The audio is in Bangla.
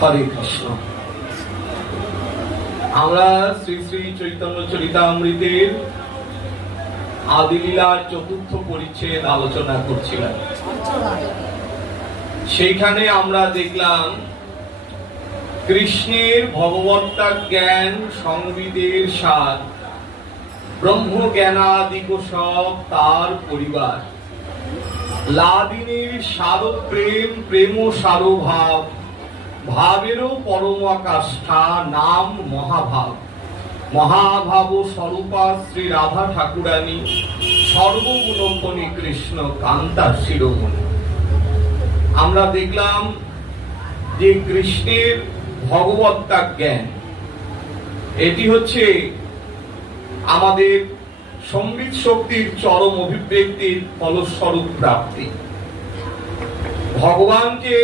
হরে কৃষ্ণ। আমরা শ্রী শ্রী চৈতন্য চরিতামৃতের আদিলীলার চতুর্থ পরিচ্ছেদ আলোচনা করছিলাম। সেইখানে আমরা দেখলাম কৃষ্ণের ভগবত্তা জ্ঞান সংবিদের সার, ব্রহ্ম জ্ঞানাদিক সব তার পরিবার, লাদিনীর সার প্রেম, প্রেম সার ভাব, ভাবেরও পরম আকাষ্ঠা নাম মহাভাব, মহাভাব স্বরূপা শ্রী রাধা ঠাকুরানী, সর্বগুণপণী কৃষ্ণ কান্তা শিরোমণি। আমরা দেখলাম যে কৃষ্ণের ভগবত্তা জ্ঞান, এটি হচ্ছে আমাদের সম্বিত শক্তির চরম অভিব্যক্তির ফলস্বরূপ প্রাপ্তি। ভগবানকে